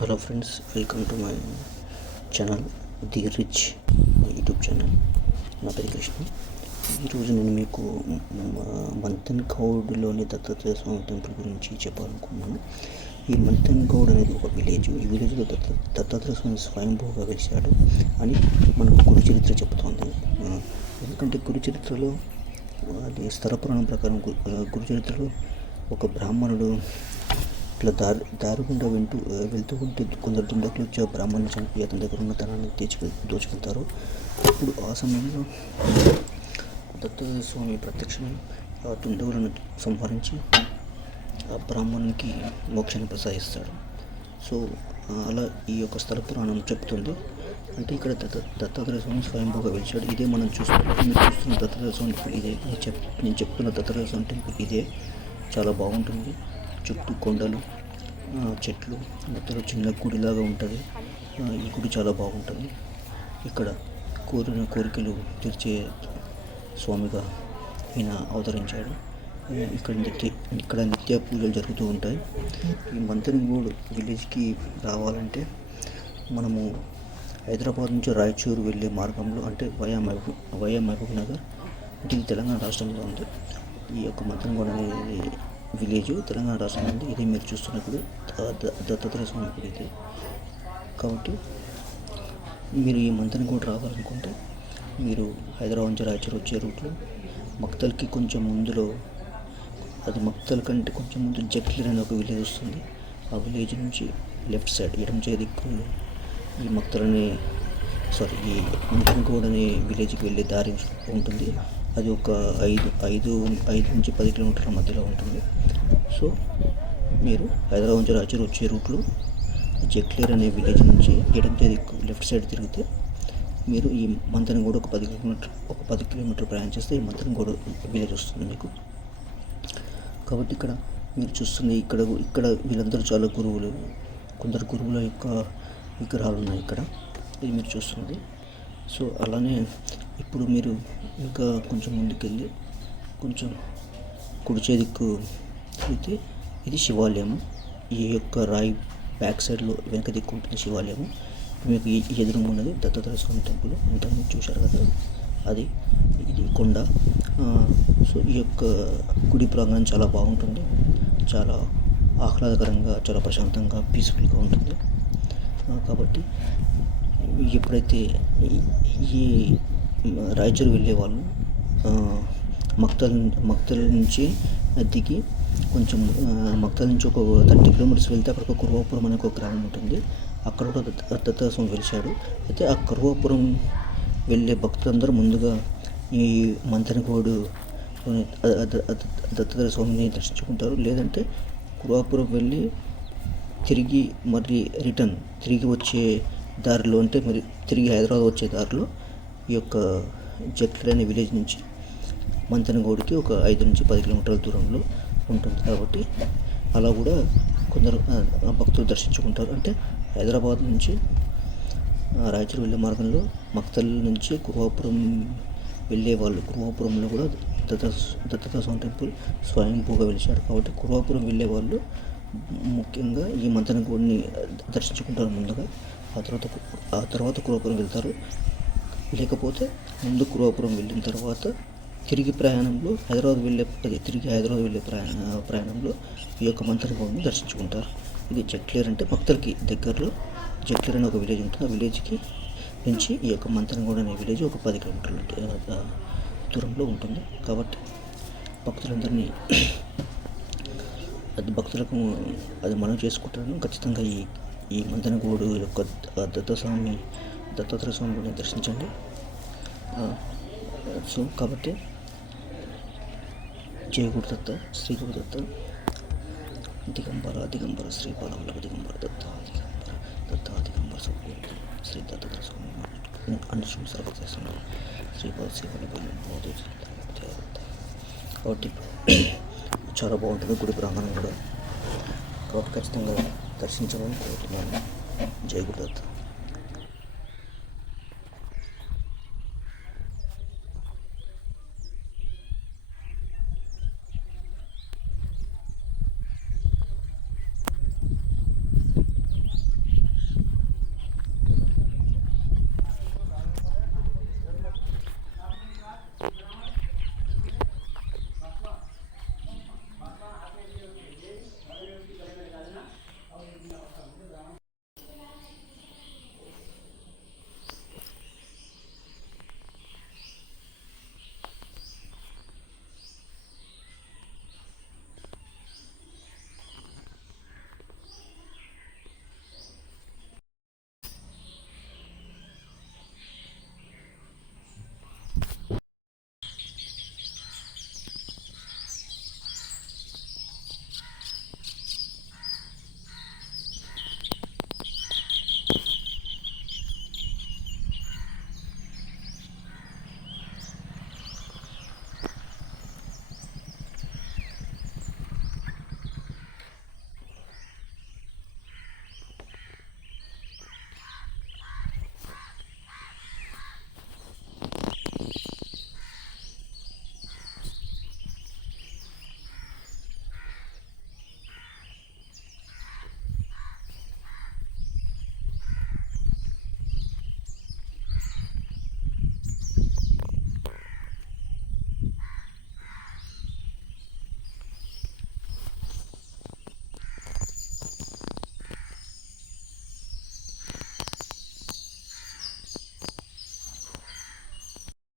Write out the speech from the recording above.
Hello friends, welcome to my channel the rich YouTube channel. నా పేరు కృష్ణ. ఈరోజు నేను మీకు మంథన్ గౌడ్లోని దత్తాత్రేయ స్వామి టెంపుల్ గురించి చెప్పాలనుకున్నాను. ఈ మంథన్ గౌడ్ అనేది ఒక విలేజ్. ఈ విలేజ్లో దత్తాత్రేయ స్వామి స్వయంభూగా వెలిశాడు అని మనకు గురు చరిత్ర చెబుతోంది. ఎందుకంటే గురు చరిత్రలో అది స్థల పురాణం ప్రకారం గురు చరిత్రలో ఒక బ్రాహ్మణుడు ఇట్లా దారి గుండా వెళ్తూ ఉంటే కొందరు దుండకులు వచ్చి ఆ బ్రాహ్మణుని చంపి అతని దగ్గర ఉన్న ధనాన్ని దోచుకెళ్తారు. అప్పుడు ఆ సమయంలో దత్తాత్రేయ స్వామి ప్రత్యక్షమై ఆ దుండగులను సంహరించి ఆ బ్రాహ్మణునికి మోక్షాన్ని ప్రసాదిస్తాడు. సో అలా ఈ యొక్క స్థల పురాణం చెప్తుంది. అంటే ఇక్కడ దత్తాత్రేయ స్వామి స్వయంభూగా వెలిచాడు. ఇదే మనం చూస్తున్న దత్తాత్రేయ స్వామి టెంపుల్ ఇదే. నేను చెప్తున్న దత్తాత్రేయ స్వామి టెంపుల్ ఇదే. చాలా బాగుంటుంది. చుట్టూ కొండలు, చెట్లు, మధ్యలో చిన్న గుడిలాగా ఉంటుంది. ఈ గుడి చాలా బాగుంటుంది. ఇక్కడ కోరిన కోరికలు తీర్చే స్వామిగా ఈయన అవతరించాడు. ఇక్కడ నిత్య పూజలు జరుగుతూ ఉంటాయి. ఈ మంథన్ గౌడ్ విలేజ్కి రావాలంటే మనము హైదరాబాద్ నుంచి రాయచూరు వెళ్ళే మార్గంలో, అంటే వయా మహబూబ్ నగర్, అంటే ఇది తెలంగాణ రాష్ట్రంలో ఉంది. ఈ యొక్క మంథన్ గౌడ్ అనే విలేజ్ తెలంగాణ రాష్ట్రంలో ఉంది. ఇది మీరు చూస్తున్నప్పుడు దత్తాత్రేయ స్వామి గుడి ఇది. కాబట్టి మీరు ఈ మంథన్ గౌడ్ రావాలనుకుంటే మీరు హైదరాబాద్ నుంచి రాయచూరు వచ్చే రూట్లో మక్తల్కి కొంచెం ముందులో, అది మక్తల్ కంటే కొంచెం ముందు జక్లీర్ అనే ఒక విలేజ్ వస్తుంది. ఆ విలేజ్ నుంచి లెఫ్ట్ సైడ్ ఎడమ చేతి దిక్కు ఈ ఈ మంథన్ గౌడ్ అనే విలేజ్కి వెళ్ళే దారి ఉంటుంది. అది ఒక 5 నుంచి 10 కిలోమీటర్ల మధ్యలో ఉంటుంది. సో మీరు హైదరాబాద్ నుంచి రాయచూరు వచ్చే రూట్లో జక్లీర్ అనే విలేజ్ నుంచి ఎడమ దిక్కు లెఫ్ట్ సైడ్ తిరిగితే మీరు ఈ మంథన్ గౌడ్ ఒక 10 కిలోమీటర్ ప్రయాణం చేస్తే ఈ మంథన్ గౌడ్ విలేజ్ వస్తుంది మీకు. కాబట్టి ఇక్కడ మీరు చూస్తుంది, ఇక్కడ వీళ్ళందరూ చాలా గురువులు, కొందరు గురువుల యొక్క విగ్రహాలు ఉన్నాయి ఇక్కడ. ఇది మీరు చూస్తున్నది. సో అలానే ఇప్పుడు మీరు ఇంకా కొంచెం ముందుకెళ్ళి కొంచెం కుడిచే దిక్కు అయితే ఇది శివాలయము. ఈ యొక్క రాయి బ్యాక్ సైడ్లో వెనక దిక్కు ఉంటుంది శివాలయము. మీకు ఎదురుగా ఉన్నది దత్తాత్రేయ స్వామి టెంపుల్. ఇంతకుముందు చూశారు కదా, ఇది కొండ. సో ఈ యొక్క గుడి ప్రాంగణం చాలా బాగుంటుంది. చాలా ఆహ్లాదకరంగా, చాలా ప్రశాంతంగా, పీస్ఫుల్గా ఉంటుంది. కాబట్టి ఎప్పుడైతే ఈ రాయచూరు వెళ్ళే వాళ్ళు మక్తల్ నుంచి దిగి కొంచెం మక్తల్ నుంచి ఒక 30 కిలోమీటర్స్ వెళ్తే అక్కడ ఒక కుర్వాపురం అనే ఒక గ్రామం ఉంటుంది. అక్కడ కూడా దత్తాత్రేయ స్వామి వెలిశాడు. అయితే ఆ కుర్వాపురం వెళ్ళే భక్తులందరూ ముందుగా ఈ మంథన్ గౌడ్ దత్తాత్రేయ స్వామిని దర్శించుకుంటారు. లేదంటే కుర్వాపురం వెళ్ళి తిరిగి వచ్చే దారిలో, అంటే మరి తిరిగి హైదరాబాద్ వచ్చే దారిలో ఈ యొక్క జక్లీర్ అనే విలేజ్ నుంచి మంథన్ గౌడ్కి ఒక 5 నుంచి 10 కిలోమీటర్ల దూరంలో ఉంటుంది. కాబట్టి అలా కూడా కొందరు భక్తులు దర్శించుకుంటారు. అంటే హైదరాబాద్ నుంచి రాయచూరు వెళ్ళే మార్గంలో మక్తల్ నుంచి కుర్వాపురం వెళ్ళే వాళ్ళు, కుర్వాపురంలో కూడా దత్తాత్రేయ స్వామి టెంపుల్ స్వయంభూగా వెలిశాడు. కాబట్టి కుర్వాపురం వెళ్ళే వాళ్ళు ముఖ్యంగా ఈ మంథన్ గౌడ్ని దర్శించుకుంటారు ముందుగా. ఆ తర్వాత కుర్వాపురం వెళ్తారు. లేకపోతే ముందు కుర్వాపురం వెళ్ళిన తర్వాత తిరిగి హైదరాబాద్ వెళ్ళే ప్రయాణంలో ఈ యొక్క మంథన్ గౌడ్ని దర్శించుకుంటారు. ఇది జక్లీర్, అంటే మక్తల్కి దగ్గరలో జక్లీర్ అనే ఒక విలేజ్ ఉంటుంది. ఆ విలేజ్కి నుంచి ఈ యొక్క మంథన్ గౌడ్ అనే విలేజ్ ఒక 10 కిలోమీటర్ల దూరంలో ఉంటుంది. కాబట్టి భక్తులకు అది మనం చేసుకుంటాను. ఖచ్చితంగా ఈ మంథన్ గౌడ్ యొక్క దత్తాత్రేయ స్వామి గుడిని దర్శించండి. సో కాబట్టి జయ గురుదత్త, శ్రీ గురుదత్త, దిగంబర శ్రీ బాలవల్లభ దిగంబర దత్త దిగంబర శ్రీ దత్తాత్రేయ స్వామి అన్ని సర్వచేస్తున్నాను శ్రీ వల్లభ. కాబట్టి చాలా బాగుంటుంది గుడి ప్రాంగణం కూడా. కాబట్టి ఖచ్చితంగా దర్శించాలని కోరుతున్నాను. జై గురుదత్త.